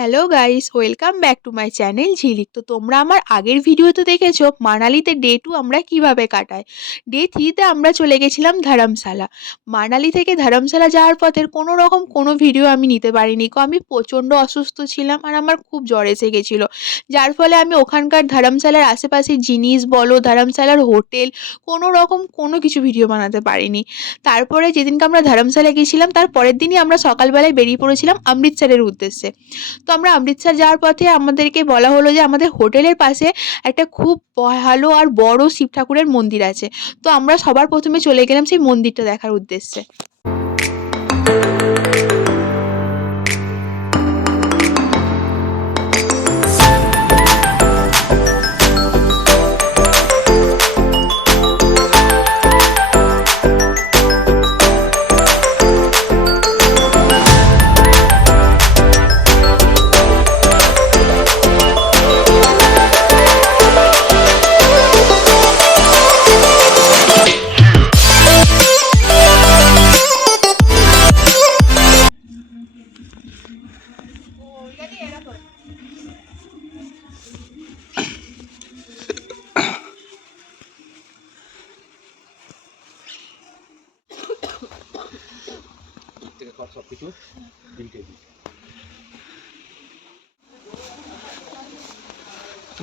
Hello guys, welcome back to my channel ঝিলিক। তো তোমরা আমার আগের ভিডিওতে দেখেছো মানালিতে ডে 2 আমরা কিভাবে কাটাই। ডে 3 তে আমরা চলে গেছিলাম ধর্মশালা। মানালি থেকে ধর্মশালা যাওয়ার পথের কোনো রকম কোনো ভিডিও আমি নিতে পারিনি, আমি প্রচণ্ড অসুস্থ ছিলাম আর আমার খুব জ্বর এসে গেছিলো। যার ফলে আমি ওখানকার ধর্মশালার আশেপাশের জিনিস বলো, ধর্মশালার হোটেল, কোনো রকম কোনো কিছু ভিডিও বানাতে পারিনি। তারপরে যেদিনকে আমরা ধর্মশালা গেছিলাম তার পরের দিনই আমরা সকালবেলায় বেরিয়ে পড়েছিলাম অমৃতসরের উদ্দেশ্যে। তো আমরা অমৃতসর যাওয়ার পথে আমাদেরকে বলা হলো যে আমাদের হোটেলের পাশে একটা খুব ভালো আর বড় শিব ঠাকুরের মন্দির আছে। তো আমরা সবার প্রথমে চলে গেলাম সেই মন্দিরটা দেখার উদ্দেশ্যে।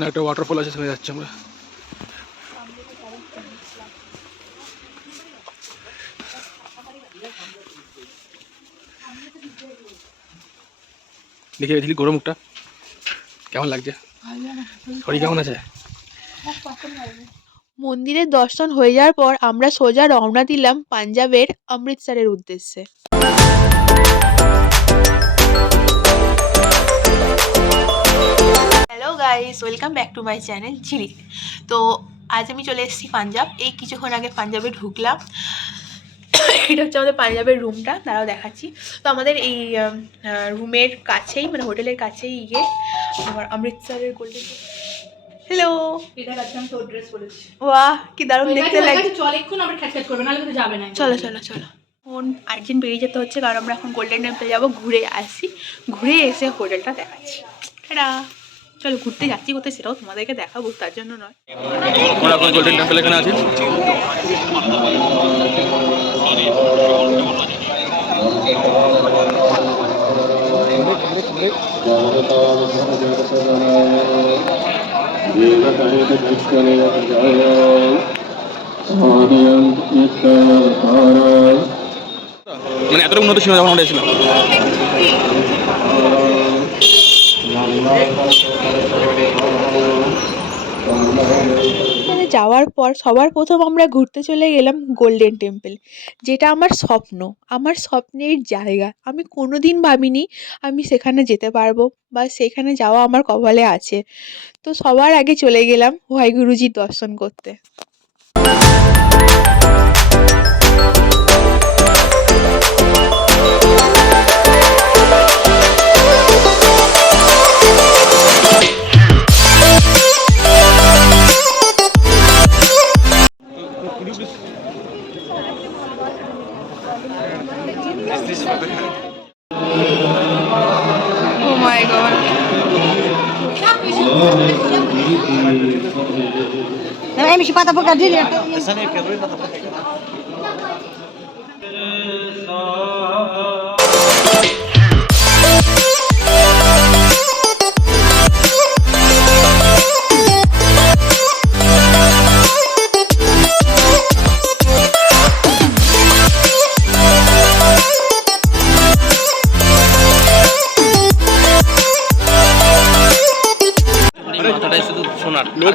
একটা ওয়াটারফল আছে, সেখানে যাচ্ছি আমরা। দেখে গেছিলি গরম মুখটা কেমন লাগছে? শরীর কেমন আছে? মন্দিরের দর্শন হয়ে যাওয়ার পর আমরা সোজা রওনা দিলাম পাঞ্জাবের অমৃতসরের উদ্দেশ্যে। Hello guys, welcome back to my channel ঝিলিক। তো আজ আমি চলে এসেছি পাঞ্জাব। এই কিছুক্ষণ আগে পাঞ্জাবে ঢুকলাম। এটা হচ্ছে আমাদের পাঞ্জাবের রুমটা, দাঁড়াও দেখাচ্ছি। তো আমাদের এই রুমের কাছেই, মানে হোটেলের কাছেই আমার অমৃতসরের গোল্ডেন। হ্যালো, বাহ কি দারুণ দেখতে লাগে। চলো চলো চলো, এখন আর্জেন্ট বেরিয়ে যেতে হচ্ছে কারণ আমরা এখন গোল্ডেন টেম্পল যাবো। ঘুরে আসি, ঘুরে এসে হোটেলটা দেখাচ্ছি। টাটা। চলো, ঘুরতে যাচ্ছি কোথায় সেটাও তোমাদেরকে দেখাবো, তার জন্য নয়। আমরা এখন গোল্ডেন টেম্পল এখানে আছি। মানে এতটা উন্নত ছিল যখন আমরা এসেছিলাম। এখানে যাওয়ার পর সবার প্রথম আমরা ঘুরতে চলে গেলাম গোল্ডেন টেম্পল, যেটা আমার স্বপ্ন, আমার স্বপ্নের জায়গা। আমি কোনো দিন ভাবিনি আমি সেখানে যেতে পারবো বা সেখানে যাওয়া আমার কপালে আছে। তো সবার আগে চলে গেলাম ওয়াহেগুরুজির দর্শন করতে। Oh my god. Não, mexi para boca direita.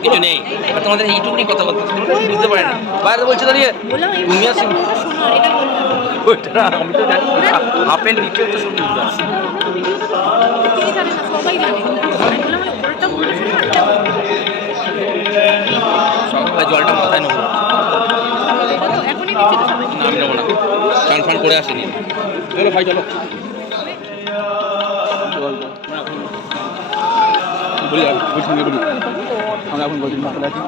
কিছু নেই, তোমাদের এইটুকুনি কথা বলতে বুঝতে পারে না। বাইরে বলছে দাঁড়িয়ে আমি তো জানি হাফের নিচে তো শুনতে সবাই জলটা মাথায় নেবো না, আমি নেবো না, চান ফান করে আসেনি। চলো ভাই চলো, আমরা এখন গোল্ডেন টেম্পল আছি।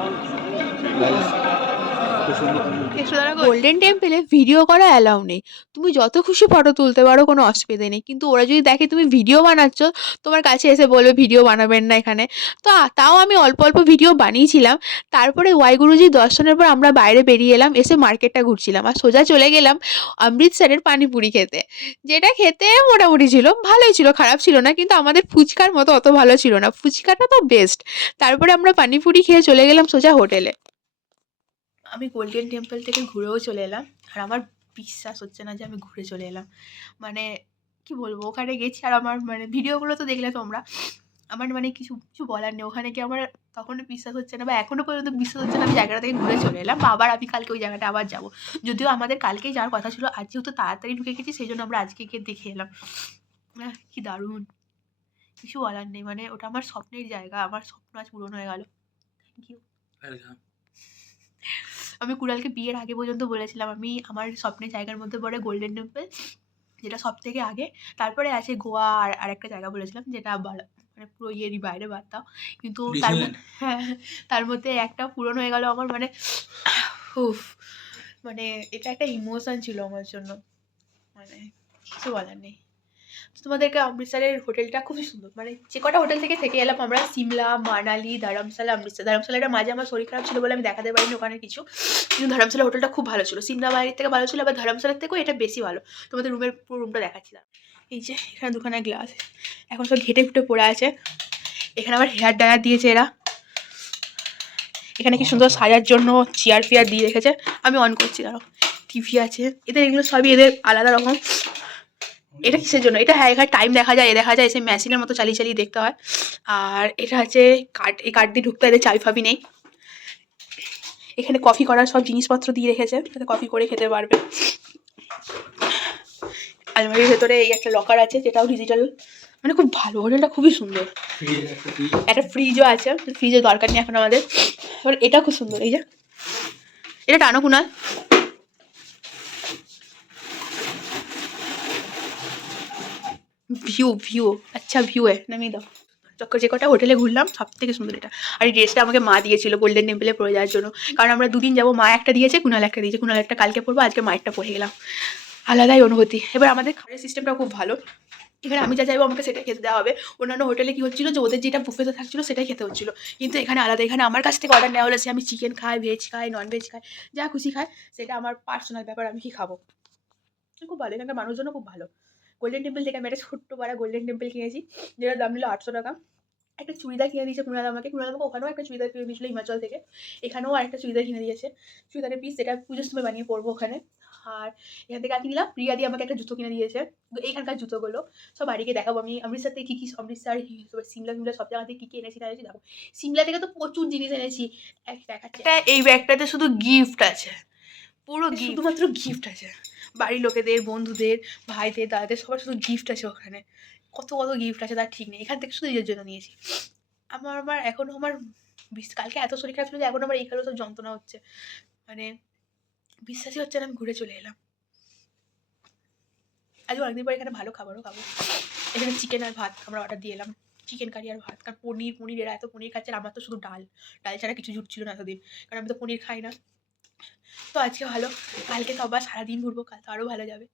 গোল্ডেন টেম্পলে ভিডিও করা অ্যালাউ নেই। তুমি যত খুশি ফটো তুলতে পারো, কোনো অসুবিধে নেই। কিন্তু ওরা যদি দেখে তুমি ভিডিও বানাচ্ছ, তোমার কাছে এসে বলবে ভিডিও বানাবেন না এখানে। তো তাও আমি অল্প অল্প ভিডিও বানিয়েছিলাম। তারপরে ওয়াইগুরুজি দর্শনের পর আমরা বাইরে বেরিয়ে এলাম, এসে মার্কেটটা ঘুরছিলাম আর সোজা চলে গেলাম অমৃতসরের পানিপুরি খেতে। যেটা খেতে মোটামুটি ছিল, ভালোই ছিল, খারাপ ছিল না। কিন্তু আমাদের ফুচকার মতো অত ভালো ছিল না, ফুচকাটা তো বেস্ট। তারপরে আমরা পানিপুরি খেয়ে চলে গেলাম সোজা হোটেলে। আমি গোল্ডেন টেম্পল থেকে ঘুরেও চলে এলাম, আর আমার বিশ্বাস হচ্ছে না যে আমি ঘুরে চলে এলাম। মানে কি বলবো, ওখানে গেছি আর আমার মানে ভিডিওগুলো তো দেখলে তোমরা, আমার মানে কিছু কিছু বলার নেই। ওখানে গিয়ে আমার তখনও বিশ্বাস হচ্ছে না, বা এখনও পর্যন্ত বিশ্বাস হচ্ছে না আমি জায়গাটা থেকে ঘুরে চলে এলাম, বা আবার আমি কালকে ওই জায়গাটা আবার যাবো। যদিও আমাদের কালকেই যাওয়ার কথা ছিল, আজ যেহেতু তাড়াতাড়ি ঢুকে গেছি সেই জন্য আমরা আজকে গিয়ে দেখে এলাম। কি দারুণ, কিছু বলার নেই। মানে ওটা আমার স্বপ্নের জায়গা, আমার স্বপ্ন আজ পূরণ হয়ে গেল। Thank you. আমি কুড়ালকে বিয়ের আগে পর্যন্ত বলেছিলাম আমি আমার স্বপ্নের জায়গার মধ্যে পড়ে গোল্ডেন টেম্পল, যেটা সব থেকে আগে। তারপরে আছে গোয়া, আর আরেকটা জায়গা বলেছিলাম যেটা মানে পুরো ইয়েরই বাইরে বাদ দাও। কিন্তু হ্যাঁ, তার মধ্যে একটা পূরণ হয়ে গেল আমার। মানে উফ, মানে এটা একটা ইমোশন ছিল আমার জন্য, মানে কিছু বলার নেই। তোমাদেরকে অমৃতসরের হোটেলটা খুবই সুন্দর, মানে যে কটা হোটেল থেকে এলাম আমরা, সিমলা, মানালি, ধরমশালা, অমৃতসর। ধরমশালাটা মাঝে আমার শরীর খারাপ ছিল বলে আমি দেখাতে পারিনি ওখানে কিছু, কিন্তু ধরমশালা হোটেলটা খুব ভালো ছিল। সিমলা বাড়ির থেকে ভালো ছিল, আবার ধরমশালার থেকেও এটা বেশি ভালো। তোমাদের রুমের পুরো রুমটা দেখাচ্ছিলাম। এই যে এখানে দুখানা গ্লাস, এখন সব ঘেটে ঘুটে পড়ে আছে। এখানে আবার হেয়ার ড্রায়ার দিয়েছে এরা। এখানে কি সুন্দর সাজার জন্য চেয়ার ফিয়ার দিয়ে রেখেছে। আমি অন করছি, দাঁড়াও। টিভি আছে এদের, এগুলো সবই এদের আলাদা রকম। এটা কিসের জন্য? এটা হ্যাঁ, এখানে টাইম দেখা যায়, দেখা যায়, এসে মেশিনের মতো চালিয়ে চালিয়ে দেখতে হয়। আর এটা হচ্ছে কাঠ, এই কাঠ দিয়ে ঢুকতে হয়, চাবি ফাবি নেই। এখানে কফি করার সব জিনিসপত্র দিয়ে রেখেছে, যাতে কফি করে খেতে পারবে। আলমারির ভেতরে এই একটা লকার আছে, যেটাও ডিজিটাল। মানে খুব ভালো, হোটেলটা খুবই সুন্দর। একটা ফ্রিজও আছে, ফ্রিজের দরকার নেই এখন আমাদের। এবার এটা খুব সুন্দর, এই যে এটা টানো কুনাল। ভিউ আচ্ছা, ভিউ নামিয়ে দাও। চক্কর যে কটা হোটেলে ঘুরলাম সব থেকে সুন্দর এটা। আর এই ড্রেসটা আমাকে মা দিয়েছিল গোল্ডেন টেম্পলে পরে যাওয়ার জন্য, কারণ আমরা দুদিন যাবো। মা একটা দিয়েছে, কুনাল একটা দিয়েছে। কুনাল একটা কালকে পরবো, আজকে মায়েরটা পরে গেলাম। আলাদাই অনুভূতি। এবার আমাদের খাবারের সিস্টেমটাও খুব ভালো। এখানে আমি যা চাইবো আমাকে সেটাই খেতে দেওয়া হবে। অন্যান্য হোটেলে কী হচ্ছিলো যে ওদের যেটা বুফেতে থাকছিলো সেটাই খেতে হচ্ছিলো, কিন্তু এখানে আলাদা। এখানে আমার কাছ থেকে অর্ডার নেওয়া হলে আমি চিকেন খাই, ভেজ খাই, নন ভেজ খাই, যা খুশি খাই, সেটা আমার পার্সোনাল ব্যাপার, আমি কি খাবো। খুব ভালো, এখানকার মানুষজনও খুব ভালো। গোল্ডেন টেম্পল থেকে আমি একটা ছোট্ট পাড়া গোল্ডেন টেম্পল কিনেছি, যেটার দাম নিল 800 টাকা। একটা চুড়িদার কিনে দিয়েছে কুনাল আমাকে ওখানেও একটা চুড়িদার কিনে দিয়েছিলো হিমাচল থেকে। এখানেও আরেকটা চুড়িদার কিনে দিয়েছে, চুড়িদারের পিস, যেটা পুজোর সময় বানিয়ে পরবো ওখানে। আর এখান থেকে আর নিলাম, প্রিয়া দিয়ে আমাকে একটা জুতো কিনে দিয়েছে। এইখানকার জুতোগুলো সব বাড়িকে দেখাবো আমি। অমৃতসর থেকে কী কী, অমৃতসর, সিমলা সব জায়গা থেকে কী কী এনেছি দেখো। সিমলা থেকে তো প্রচুর জিনিস এনেছি, দেখাচ্ছে। এই ব্যাগটাতে শুধু গিফট আছে, পুরো শুধুমাত্র গিফট আছে। বাড়ির লোকেদের, বন্ধুদের, ভাইদের, দাদাদের, সবার শুধু গিফট আছে ওখানে। কত কত গিফট আছে তার ঠিক নেই। এখান থেকে শুধু নিজের জন্য নিয়েছি। আমার এখনও আমার কালকে এত শরীর খারাপ ছিল যে এখন আমার এইখানে সব যন্ত্রণা হচ্ছে, মানে বিশ্বাসই হচ্ছে না আমি ঘুরে চলে এলাম। আজকে অনেকদিন পর এখানে ভালো খাবারও খাবো। এখানে চিকেন আর ভাত আমরা অর্ডার দিয়ে এলাম, চিকেন কারি আর ভাত। কারণ পনির এরা এত পনির খাচ্ছে, আর আমার তো শুধু ডাল ছাড়া কিছু জুটছিল না এতদিন, কারণ আমি তো পনির খাই না। তো আজকে ভালো, কালকে তো আবার সারাদিন ঘুরবো, কাল তো আরও ভালো যাবে।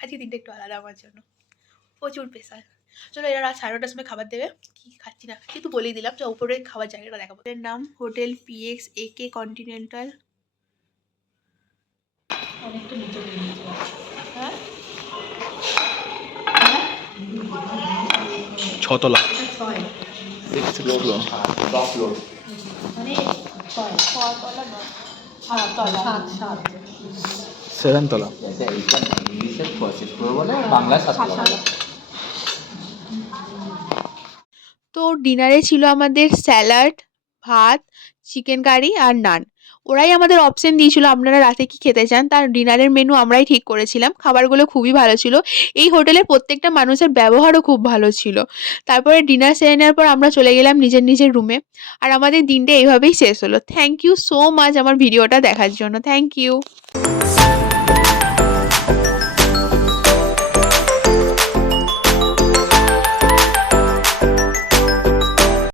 আজকে দিনটা একটু আলাদা আমার জন্য, প্রচুর প্রেশার। চলো, এরা রাত 9:30টার সময় খাবার দেবে, কি খাচ্ছি না কিন্তু বলেই দিলাম যে উপরে খাবার জায়গাটা দেখাবো। এর নাম হোটেল PX AK কন্টিনেন্টাল। হ্যাঁ, 6 তলা। সেভেন তলা। তো ডিনারে ছিল আমাদের স্যালাড, ভাত, চিকেন কারি আর নান। ওরাই আমাদের অপশন দিয়েছিল আপনারা রাতে কি খেতে চান, তার ডিনারের মেনু আমরাই ঠিক করেছিলাম। খাবারগুলো খুবই ভালো ছিল। এই হোটেলের প্রত্যেকটা মানুষের ব্যবহারও খুব ভালো ছিল। তারপরে ডিনার সেরে নেওয়ার পর আমরা চলে গেলাম নিজের রুমে, আর আমাদের দিনটা এইভাবেই শেষ হলো। থ্যাংক ইউ সো মাচ আমার ভিডিওটা দেখার জন্য। Thank you.